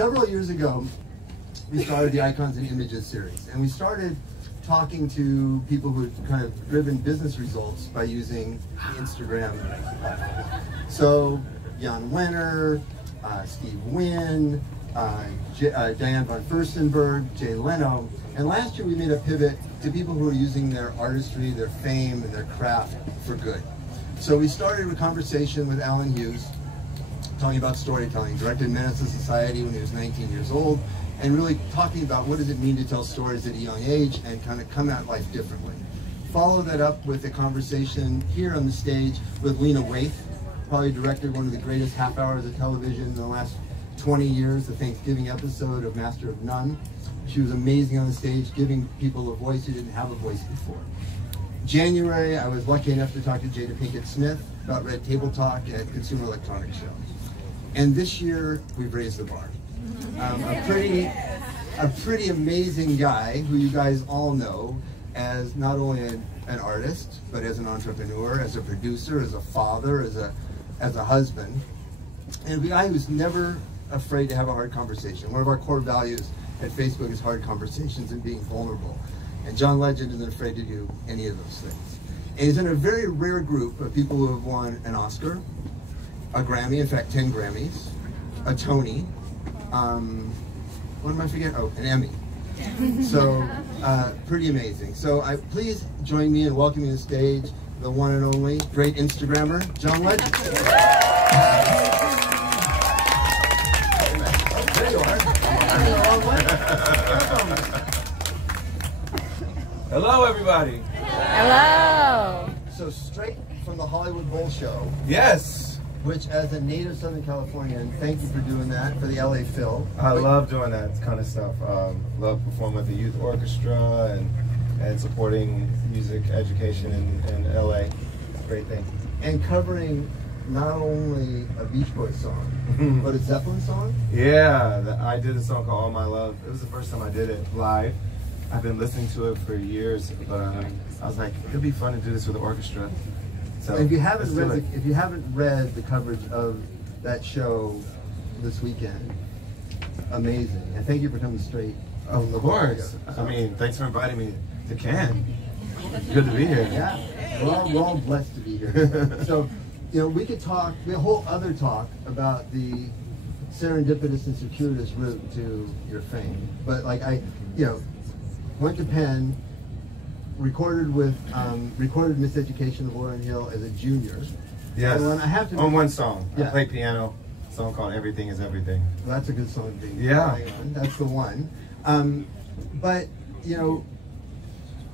several years ago, we started the Icons and Images series, and we started talking to people who had kind of driven business results by using the Instagram platform. So Jan Wenner, Steve Wynn, Diane von Furstenberg, Jay Leno, and last year we made a pivot to people who are using their artistry, their fame, and their craft for good. So we started a conversation with Alan Hughes, talking about storytelling, directed Menace to Society when he was 19 years old, and really talking about what does it mean to tell stories at a young age and kind of come at life differently. Follow that up with a conversation here on the stage with Lena Waithe, probably directed one of the greatest half hours of television in the last 20 years, the Thanksgiving episode of Master of None. She was amazing on the stage, giving people a voice who didn't have a voice before. January, I was lucky enough to talk to Jada Pinkett Smith about Red Table Talk at Consumer Electronics Show. And this year, we've raised the bar. A pretty amazing guy who you guys all know as not only an artist, but as an entrepreneur, as a producer, as a father, as a husband, and a guy who's never afraid to have a hard conversation. One of our core values at Facebook is hard conversations and being vulnerable. And John Legend isn't afraid to do any of those things. And he's in a very rare group of people who have won an Oscar, a Grammy, in fact 10 Grammys, a Tony, what am I forgetting? Oh, an Emmy. So, pretty amazing. So please join me in welcoming to the stage the one and only great Instagrammer, John Legend. There you are. Hello, everybody. Hello. So straight from the Hollywood Bowl Show. Yes. Which, as a native Southern Californian, thank you for doing that for the LA Phil. I love doing that kind of stuff. Love performing with the youth orchestra and supporting music education in LA. Great thing. And covering not only a Beach Boys song, but a Zeppelin song? Yeah, I did a song called All My Love. It was the first time I did it live. I've been listening to it for years, but I was like, it'd be fun to do this with the orchestra. So if you haven't read the coverage of that show this weekend, amazing. And thank you for coming straight. Of course. I mean, thanks for inviting me to Cannes. Good to be here. Yeah, we're all blessed to be here. So, you know, we could talk, a whole other talk about the serendipitous and circuitous route to your fame. But like went to Penn, recorded Miseducation of Lauryn Hill as a junior. Yes. I have to on one song. Yeah. I play piano. A song called Everything Is Everything. Well, that's a good song to be yeah. on. That's the one. But you know,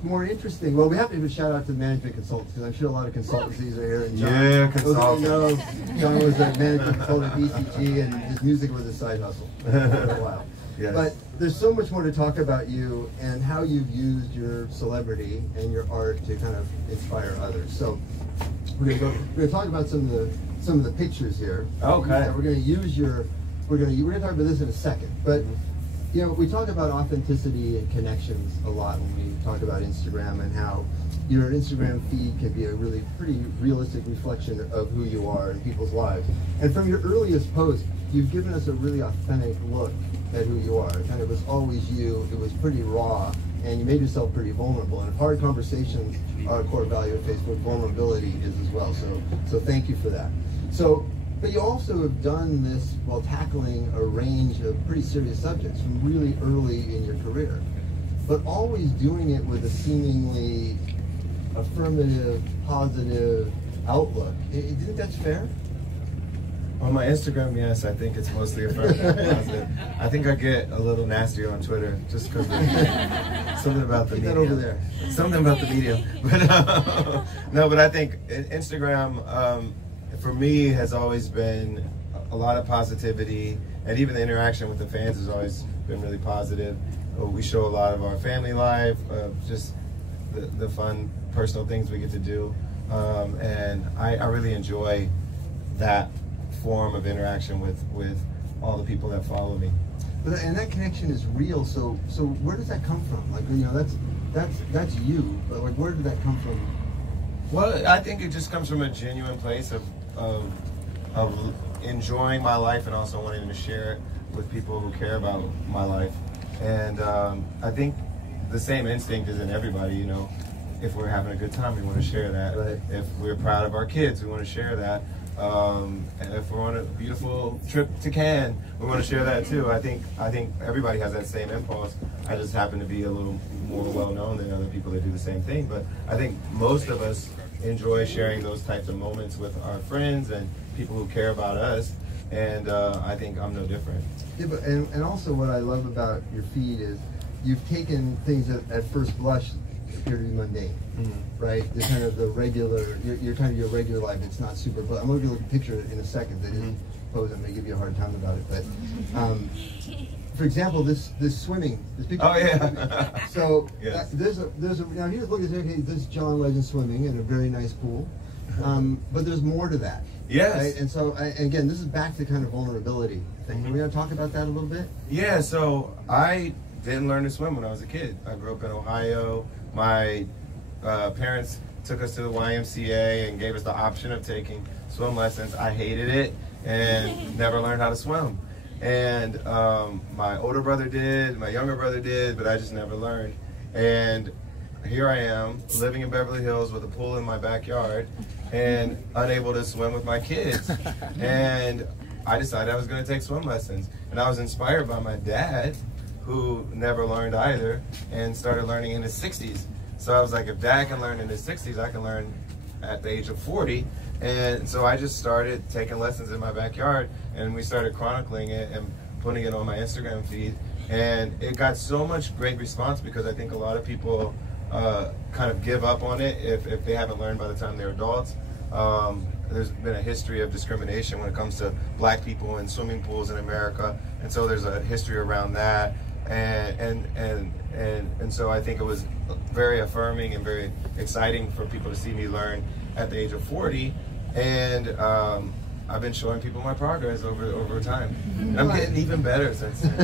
more interesting. Well, we have to give a shout out to the management consultants because I'm sure a lot of consultancies are here. And John, yeah, consultants. John was a management consultant at BCG, and his music was a side hustle for a while. Yes. But there's so much more to talk about you and how you've used your celebrity and your art to kind of inspire others. So we're gonna talk about some of the pictures here. Okay. We're gonna talk about this in a second. But you know, we talk about authenticity and connections a lot when we talk about Instagram and how your Instagram feed can be a really pretty realistic reflection of who you are in people's lives. And from your earliest post, you've given us a really authentic look at who you are. And it was always you. It was pretty raw, and you made yourself pretty vulnerable. And if hard conversations are a core value of Facebook, vulnerability is as well. So thank you for that. But you also have done this while tackling a range of pretty serious subjects from really early in your career, but always doing it with a seemingly affirmative, positive outlook. Do you think that's fair? On my Instagram, yes, I think it's mostly affirmative and positive. I think I get a little nastier on Twitter just because something about the media. That over there. Something about the media. But no, but I think Instagram, for me, has always been a lot of positivity, and even the interaction with the fans has always been really positive. We show a lot of our family life, just the fun personal things we get to do, and I really enjoy that form of interaction with all the people that follow me. And that connection is real. So where does that come from? Like, you know, that's you. But like, where did that come from? Well, I think it just comes from a genuine place of enjoying my life and also wanting to share it with people who care about my life. And I think the same instinct is in everybody, you know. If we're having a good time, we want to share that. Right. If we're proud of our kids, we want to share that. And if we're on a beautiful trip to Cannes, we want to share that too. I think everybody has that same impulse. I just happen to be a little more well known than other people that do the same thing. But I think most of us enjoy sharing those types of moments with our friends and people who care about us. And I think I'm no different. Yeah, but, and also what I love about your feed is you've taken things that at first blush appear to be mundane, right? The kind of the regular, you're kind of your regular life. It's not super. But I'm going to look at a picture in a second that isn't posed. I'm going to give you a hard time about it. But for example, this swimming, this picture. Oh yeah. So yes. there's a now here's look at okay, this is John Legend swimming in a very nice pool, but there's more to that. Yes. Right? And so again, this is back to kind of vulnerability thing. Can we talk about that a little bit? Yeah. So I didn't learn to swim when I was a kid. I grew up in Ohio. My parents took us to the YMCA and gave us the option of taking swim lessons. I hated it and never learned how to swim. And my older brother did, my younger brother did, but I just never learned. And here I am, living in Beverly Hills with a pool in my backyard and unable to swim with my kids. And I decided I was going to take swim lessons. And I was inspired by my dad, who never learned either and started learning in his 60s. So I was like, if Dad can learn in his 60s, I can learn at the age of 40. And so I just started taking lessons in my backyard, and we started chronicling it and putting it on my Instagram feed. And it got so much great response because I think a lot of people kind of give up on it if they haven't learned by the time they're adults. There's been a history of discrimination when it comes to black people in swimming pools in America, and so there's a history around that. And so I think it was very affirming and very exciting for people to see me learn at the age of 40. And I've been showing people my progress over time. And I'm getting even better since then.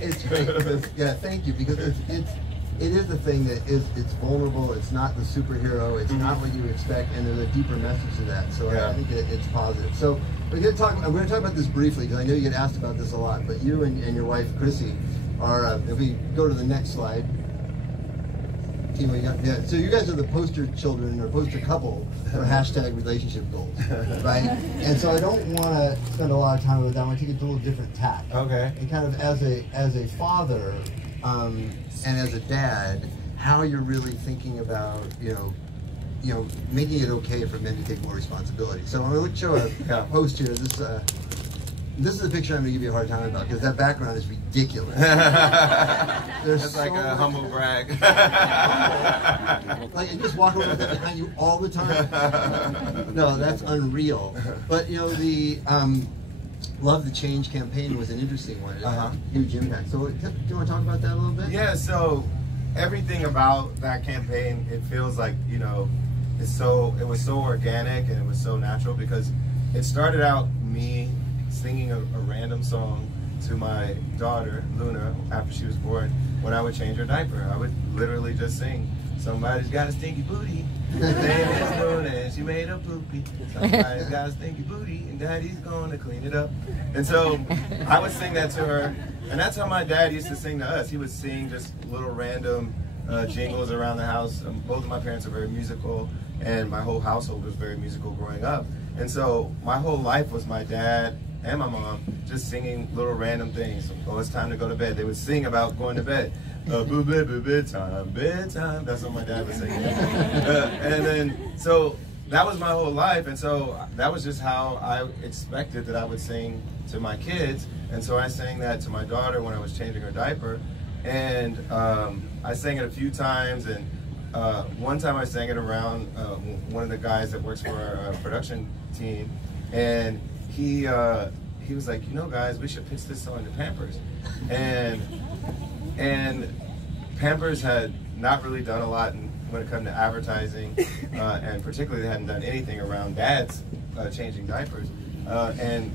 It's great. Yeah, thank you, because it is the thing that it's vulnerable. It's not the superhero. It's not what you expect, and there's a deeper message to that. So yeah. I think it's positive. So we're going to talk about this briefly because I know you get asked about this a lot. But you and your wife Chrissy are. If we go to the next slide. Timo, you got, yeah. So you guys are the poster children or poster couple for hashtag relationship goals, right? And so I don't want to spend a lot of time with that. I want to take it to a little different tack. Okay. And kind of as a father. And as a dad, how you're really thinking about, you know, making it okay for men to take more responsibility. So I'm going to show a post here. This is a picture I'm going to give you a hard time about because that background is ridiculous. That's like a humble brag. Like, and just walk around with that behind you all the time. No, that's unreal. But you know, the Love the Change campaign was an interesting one. It had huge impact. So do you want to talk about that a little bit? Yeah, so everything about that campaign, it feels like, you know, it was so organic and it was so natural because it started out me singing a random song to my daughter, Luna, after she was born, when I would change her diaper. I would literally just sing, "Somebody's got a stinky booty, her name is Luna, and she made a poopy. Somebody's got a stinky booty, and Daddy's gonna clean it up." And so I would sing that to her, and that's how my dad used to sing to us. He would sing just little random jingles around the house. Both of my parents are very musical, and my whole household was very musical growing up. And so my whole life was my dad and my mom just singing little random things. "Oh, it's time to go to bed." They would sing about going to bed. Bedtime, bedtime. That's what my dad was singing. And then, so that was my whole life. And so that was just how I expected that I would sing to my kids. And so I sang that to my daughter when I was changing her diaper. And I sang it a few times. And one time I sang it around one of the guys that works for our production team. And he was like, "You know, guys, we should pitch this song to Pampers." And Pampers had not really done a lot when it comes to advertising, and particularly they hadn't done anything around dads changing diapers. And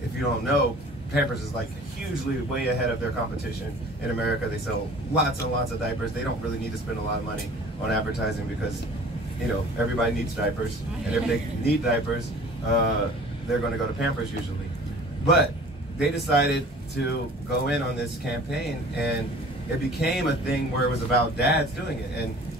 if you don't know, Pampers is like hugely way ahead of their competition in America. They sell lots and lots of diapers. They don't really need to spend a lot of money on advertising because, you know, everybody needs diapers. And if they need diapers, they're going to go to Pampers usually. But they decided to go in on this campaign, and it became a thing where it was about dads doing it,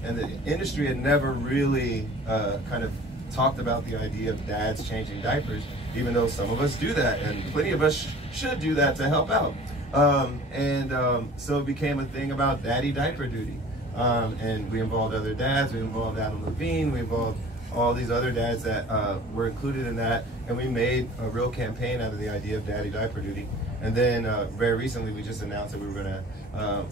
and the industry had never really kind of talked about the idea of dads changing diapers, even though some of us do that, and plenty of us should do that to help out. So it became a thing about daddy diaper duty. And we involved other dads, we involved Adam Levine, we involved all these other dads that were included in that, and we made a real campaign out of the idea of daddy diaper duty. And then very recently we just announced that we were going to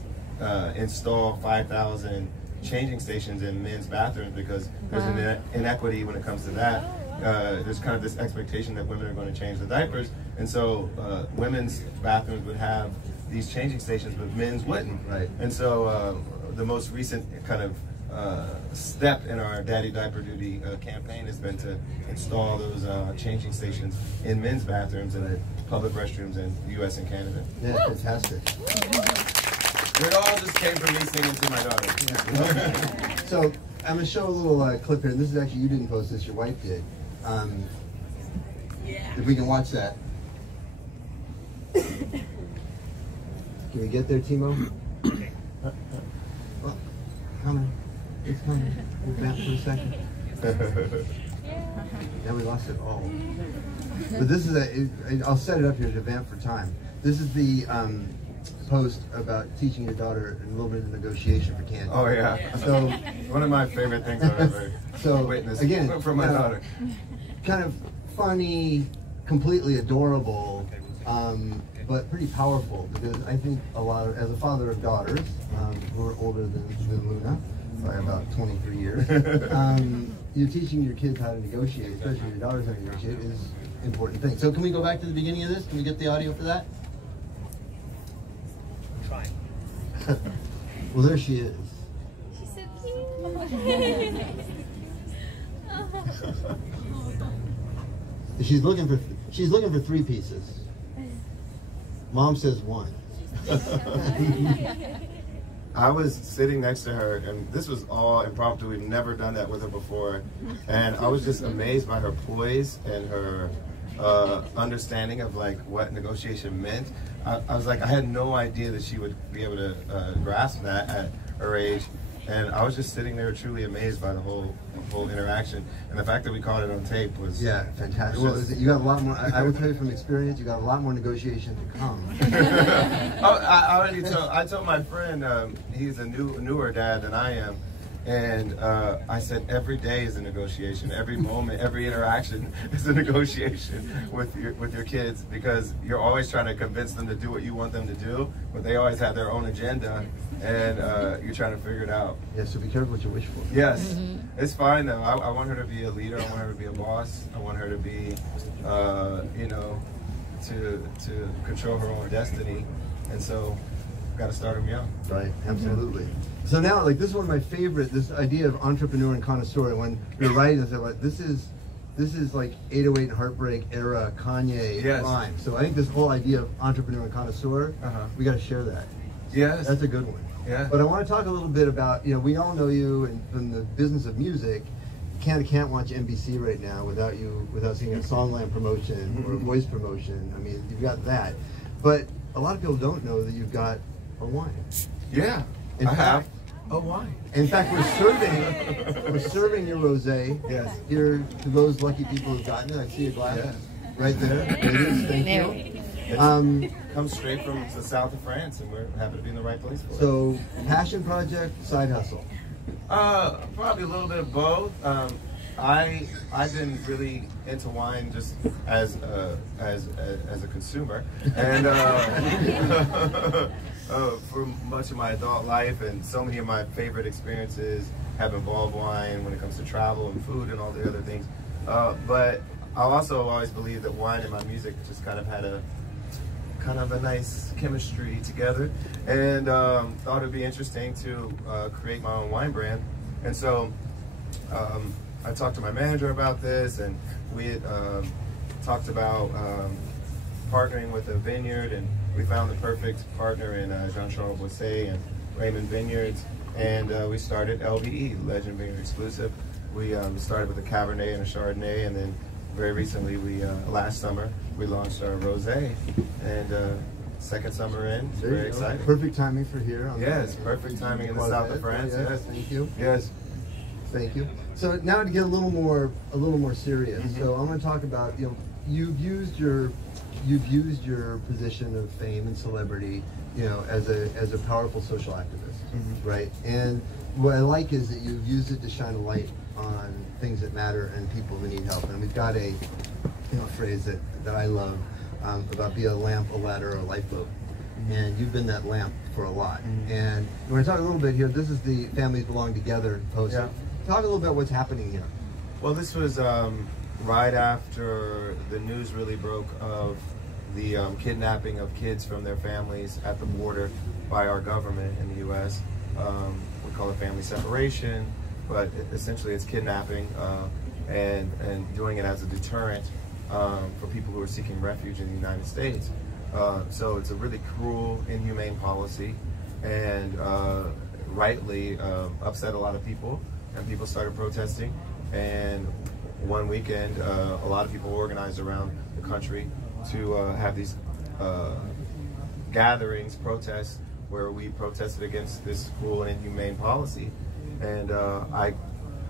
install 5,000 changing stations in men's bathrooms, because there's an inequity when it comes to that. There's kind of this expectation that women are going to change the diapers, and so women's bathrooms would have these changing stations, but men's wouldn't. Right. And so the most recent kind of step in our Daddy Diaper Duty campaign has been to install those changing stations in men's bathrooms and public restrooms in the U.S. and Canada. Yeah, fantastic. It all just came from me singing to my daughter. So I'm going to show a little clip here. This is actually, you didn't post this, your wife did. If we can watch that. Can we get there, Timo? Oh, coming. It's coming. We're back for a second. Now we lost it all. But this is I'll set it up here to vamp for time. This is the post about teaching your daughter a little bit of negotiation for candy. Oh yeah. So one of my favorite things I've ever witnessed again, from my daughter. Kind of funny, completely adorable, but pretty powerful, because I think as a father of daughters who are older than Luna by about 23 years, you're teaching your kids how to negotiate, especially your daughters how to negotiate, is an important thing. So can we go back to the beginning of this? Can we get the audio for that? Try. Well, there she is. She's so cute. She's looking for 3 pieces. Mom says 1. I was sitting next to her, and this was all impromptu. We've never done that with her before, and I was just amazed by her poise and her understanding of like what negotiation meant. I was like, I had no idea that she would be able to grasp that at her age, and I was just sitting there truly amazed by the whole interaction, and the fact that we caught it on tape was fantastic. Well, you got a lot more. I will tell you from experience, you got a lot more negotiation to come. I told my friend, he's a newer dad than I am, and I said every day is a negotiation, every moment, every interaction is a negotiation with your kids, because you're always trying to convince them to do what you want them to do, but they always have their own agenda, and you're trying to figure it out. Yeah, so be careful what you wish for. Yes, it's fine though. I want her to be a leader. I want her to be a boss. I want her to be, to control her own destiny, and so got to start them young. Right, absolutely. So now, like, this is one of my favorite, this idea of entrepreneur and connoisseur. When we were writing this, I was like, this is like 808 and Heartbreak era Kanye line. So I think this whole idea of entrepreneur and connoisseur, we got to share that. Yes. That's a good one. Yeah. But I want to talk a little bit about, we all know you and from the business of music. Can't watch NBC right now without seeing a Songland promotion or a voice promotion. I mean, you've got that. But a lot of people don't know that you've got a wine. Yeah. In fact, have a wine. In fact, we're serving your rosé here to those lucky people who've gotten it. I see a glass right there. There it is. Thank you. It comes straight from the south of France, and we're happy to be in the right place for it. So, passion project, side hustle. Probably a little bit of both. I've been really into wine just as a consumer, and for much of my adult life, and so many of my favorite experiences have involved wine when it comes to travel and food and all the other things. But I also always believe that wine and my music just kind of had a nice chemistry together, and thought it'd be interesting to create my own wine brand. And so I talked to my manager about this, and we had, talked about partnering with a vineyard, and we found the perfect partner in Jean-Charles Boisset and Raymond Vineyards, and we started LVE, Legend Vineyard Exclusive. We started with a Cabernet and a Chardonnay, and then very recently, we last summer we launched our rosé, and second summer in, very excited. Perfect timing for here. Yes, perfect timing in the south of France. Yes, thank you. Yes, thank you. So now to get a little more serious. So I'm going to talk about, you've used your position of fame and celebrity, as a powerful social activist, right? And what I like is that you've used it to shine a light on things that matter and people who need help. And we've got a phrase that I love about be a lamp, a ladder, or a lifeboat. And you've been that lamp for a lot. And we're going to talk a little bit here. This is the Families Belong Together post. Yeah. Talk a little bit what's happening here. Well, this was right after the news really broke of the kidnapping of kids from their families at the border by our government in the U.S. We call it family separation, but essentially it's kidnapping and doing it as a deterrent for people who are seeking refuge in the United States. So it's a really cruel, inhumane policy, and rightly upset a lot of people, and people started protesting. And one weekend, a lot of people organized around the country to have these gatherings, protests, where we protested against this cruel and inhumane policy. And I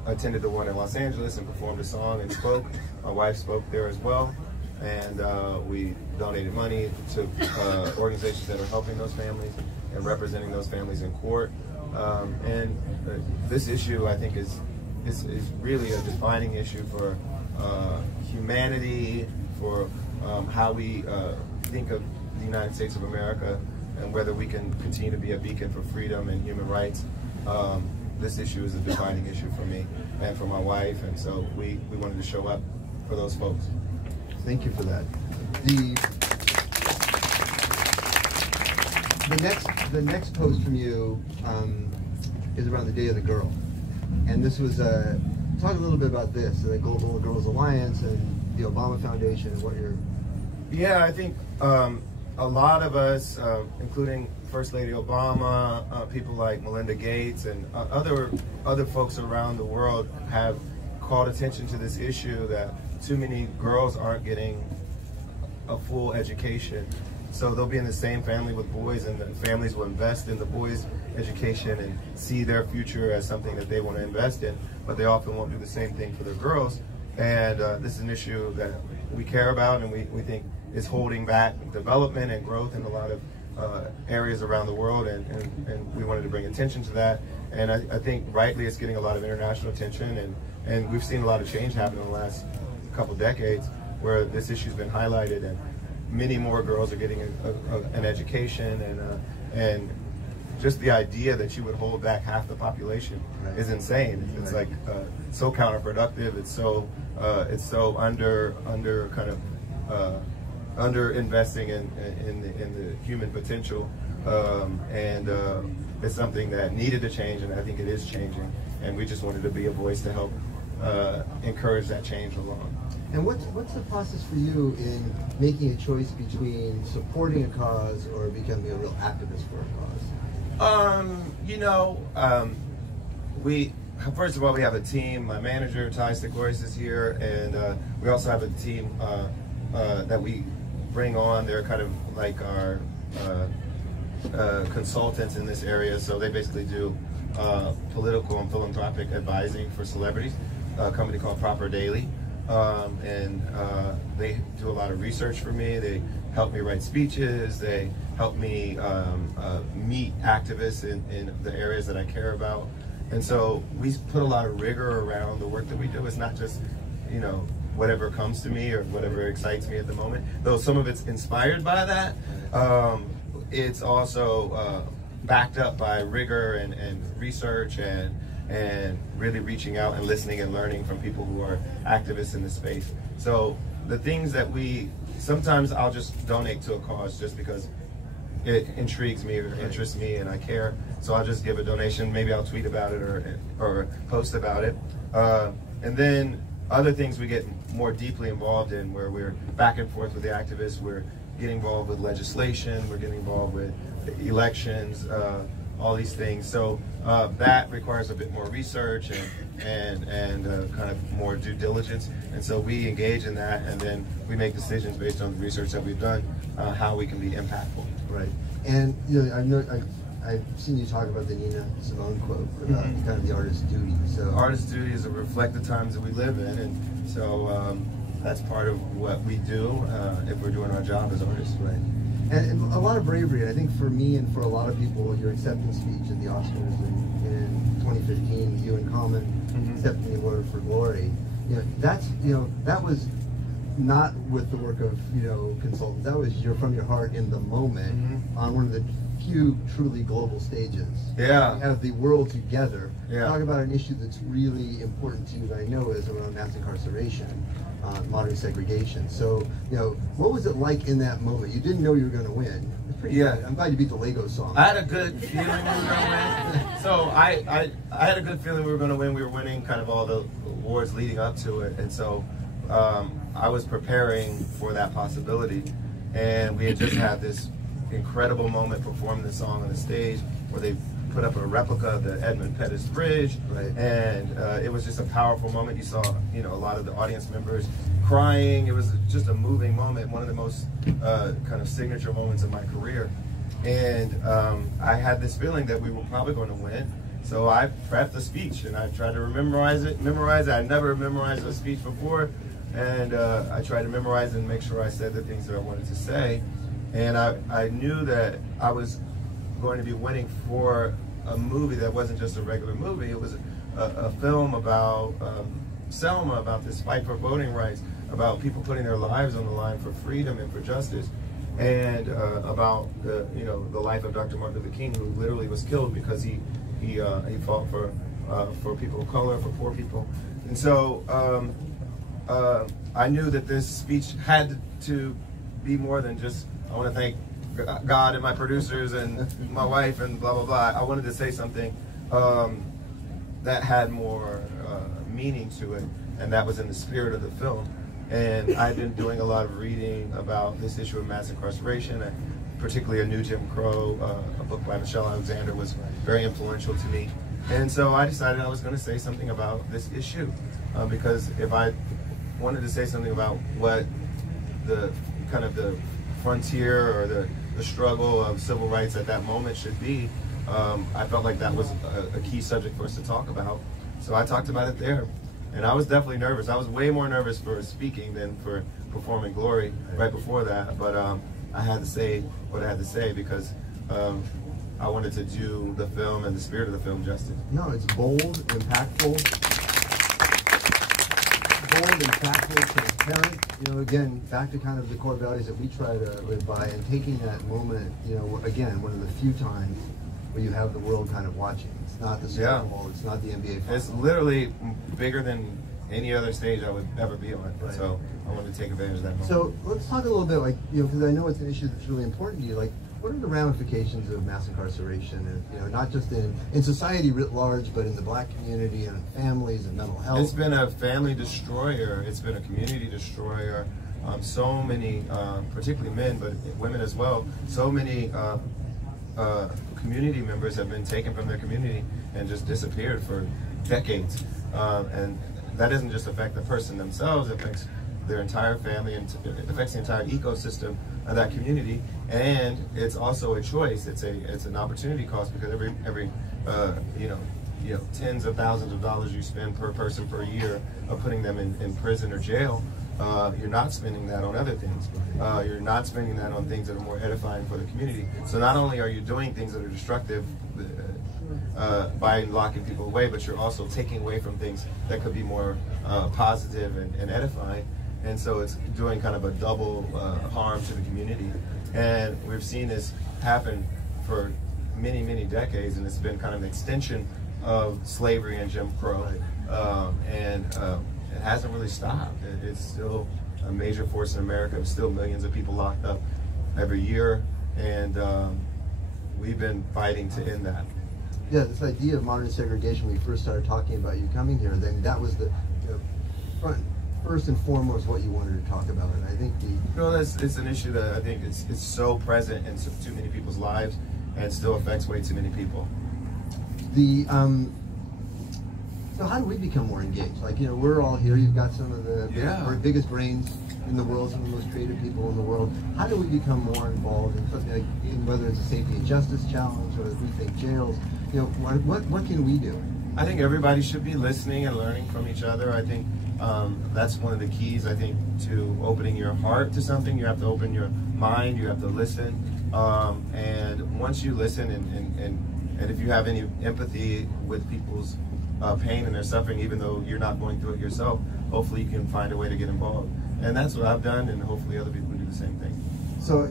attended the one in Los Angeles and performed a song and spoke. My wife spoke there as well. And we donated money to organizations that are helping those families and representing those families in court. And this issue, I think, is really a defining issue for humanity, for how we think of the United States of America, and whether we can continue to be a beacon for freedom and human rights. This issue is a defining issue for me and for my wife, and so we wanted to show up for those folks. Thank you for that. The next post from you is around the Day of the Girl, and this was talk a little bit about this, the Global Girls Alliance and the Obama Foundation and what you're. Yeah, I think a lot of us, including First Lady Obama, people like Melinda Gates, and other folks around the world have called attention to this issue that too many girls aren't getting a full education. So they'll be in the same family with boys, and the families will invest in the boys' education and see their future as something that they want to invest in, but they often won't do the same thing for their girls. And this is an issue that we care about, and we think is holding back development and growth in a lot of areas around the world, and we wanted to bring attention to that. And I think rightly it's getting a lot of international attention, and we've seen a lot of change happen in the last couple decades where this issue's been highlighted, and many more girls are getting an education, and just the idea that you would hold back half the population is insane. It's like so counterproductive. It's so under investing in the human potential, and it's something that needed to change, and I think it is changing. And we just wanted to be a voice to help encourage that change along. And what's the process for you in making a choice between supporting a cause or becoming a real activist for a cause? We first of all, we have a team. My manager, Ty Sikoris, is here, and we also have a team that we bring on. They're kind of like our consultants in this area, so they basically do political and philanthropic advising for celebrities, a company called Proper Daily. And they do a lot of research for me. They help me write speeches. They help me meet activists in the areas that I care about. And so we put a lot of rigor around the work that we do. It's not just, whatever comes to me or whatever excites me at the moment. Though some of it's inspired by that, it's also backed up by rigor and research and really reaching out and listening and learning from people who are activists in the space. So the things that sometimes I'll just donate to a cause just because it intrigues me or interests me and I care. So I'll just give a donation. Maybe I'll tweet about it or post about it. And then other things we get more deeply involved in, where we're back and forth with the activists. We're getting involved with legislation. We're getting involved with elections. All these things. So that requires a bit more research and kind of more due diligence. And so we engage in that, and then we make decisions based on the research that we've done, how we can be impactful. Right. And I've seen you talk about the Nina Simone quote about kind of the artist's duty. So artist's duty is to reflect the times that we live in, and so that's part of what we do if we're doing our job as artists. Right. And a lot of bravery. I think for me and for a lot of people, your acceptance speech at the Oscars in 2015, you and Common accepting the award for Glory. That was not with the work of consultants. That was from your heart in the moment on one of the few truly global stages. Yeah. You have the world together. Yeah. Talk about an issue that's really important to you that I know is around mass incarceration, modern segregation. So, what was it like in that moment? You didn't know you were going to win. It's pretty good. I'm glad you beat the Lego song. I had a good feeling we were going to win. So I had a good feeling we were going to win. We were winning kind of all the awards leading up to it. And so I was preparing for that possibility. And we had just had this incredible moment performing the song on the stage where they put up a replica of the Edmund Pettus Bridge, and it was just a powerful moment. You saw, a lot of the audience members crying. It was just a moving moment, one of the most kind of signature moments of my career. And I had this feeling that we were probably going to win. So I prepped the speech and I tried to memorize it. I never memorized a speech before, and I tried to memorize it and make sure I said the things that I wanted to say. And I knew that I was going to be winning for a movie that wasn't just a regular movie. It was a film about Selma, about this fight for voting rights, about people putting their lives on the line for freedom and for justice, and about the life of Dr. Martin Luther King, who literally was killed because he fought for people of color, for poor people. And so I knew that this speech had to be more than just, I want to thank God and my producers and my wife and blah, blah, blah. I wanted to say something that had more meaning to it, and that was in the spirit of the film. And I've been doing a lot of reading about this issue of mass incarceration, and particularly A New Jim Crow, a book by Michelle Alexander, was very influential to me. And so I decided I was going to say something about this issue, because if I wanted to say something about what the kind of the frontier or the struggle of civil rights at that moment should be, I felt like that was a key subject for us to talk about. So I talked about it there. And I was definitely nervous. I was way more nervous for speaking than for performing Glory right before that. But I had to say what I had to say because I wanted to do the film and the spirit of the film justice. No, it's bold, impactful, transparent. Again, back to kind of the core values that we try to live by, and taking that moment, again, one of the few times where you have the world kind of watching. It's not the Super Bowl, it's not the NBA Finals. It's literally bigger than any other stage I would ever be on. Right. So I wanted to take advantage of that moment. So let's talk a little bit, because I know it's an issue that's really important to you. What are the ramifications of mass incarceration, and not just in society writ large, but in the Black community and families and mental health? It's been a family destroyer. It's been a community destroyer. So many, particularly men, but women as well. So many community members have been taken from their community and just disappeared for decades. And that doesn't just affect the person themselves. It affects their entire family, and it affects the entire ecosystem of that community. And it's also a choice. It's an opportunity cost, because every tens of thousands of dollars you spend per person per year of putting them in prison or jail, you're not spending that on other things. You're not spending that on things that are more edifying for the community. So not only are you doing things that are destructive by locking people away, but you're also taking away from things that could be more positive and edifying. And so it's doing kind of a double harm to the community. And we've seen this happen for many, many decades, and it's been kind of an extension of slavery and Jim Crow. And it hasn't really stopped. It's still a major force in America. There's still millions of people locked up every year, and we've been fighting to end that. Yeah, this idea of modern segregation, when we first started talking about you coming here, then that was the first and foremost what you wanted to talk about. And I think it's an issue that I think it's so present in too many people's lives, and still affects way too many people. So how do we become more engaged? Like, you know, we're all here. You've got some of the biggest brains in the world, some of the most creative people in the world. How do we become more involved in something like, whether it's a safety and justice challenge or rethink jails? You know, what can we do? I think everybody should be listening and learning from each other. I think that's one of the keys, I think, to opening your heart to something. You have to open your mind, you have to listen. And once you listen and if you have any empathy with people's pain and their suffering, even though you're not going through it yourself, hopefully you can find a way to get involved. And that's what I've done, and hopefully other people do the same thing. So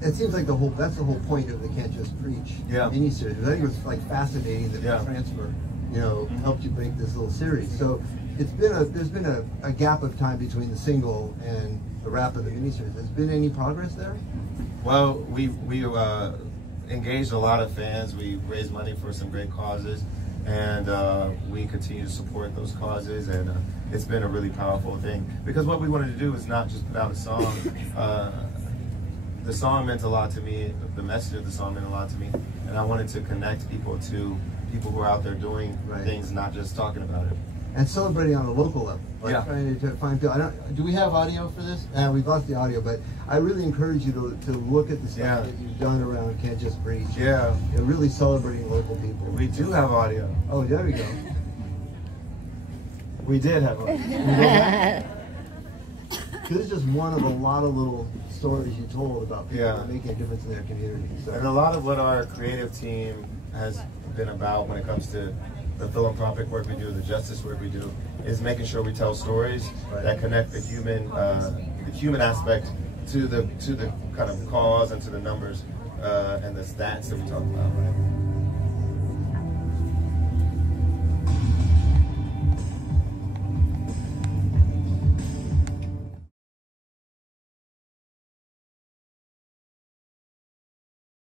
it seems like that's the whole point of the Can't Just Preach miniseries. I think it was like fascinating that the transfer, you know, helped you make this little series. So there's been a gap of time between the single and the wrap of the miniseries. Has been any progress there? Well, we engaged a lot of fans. We raised money for some great causes, and we continue to support those causes, and it's been a really powerful thing, because what we wanted to do is not just put out a song. The song meant a lot to me, the message of the song meant a lot to me, and I wanted to connect people to people who are out there doing things, not just talking about it. And celebrating on a local level, like trying to find people. Do we have audio for this? We've lost the audio, but I really encourage you to look at the stuff that you've done around Can't Just Preach. Yeah. And really celebrating local people. We do have audio. Oh, there we go. We did have audio. This is just one of a lot of little stories you told about people making a difference in their community. So. And a lot of what our creative team has been about when it comes to the philanthropic work we do, the justice work we do, is making sure we tell stories that connect the human aspect to the kind of cause and to the numbers and the stats that we talk about. Right?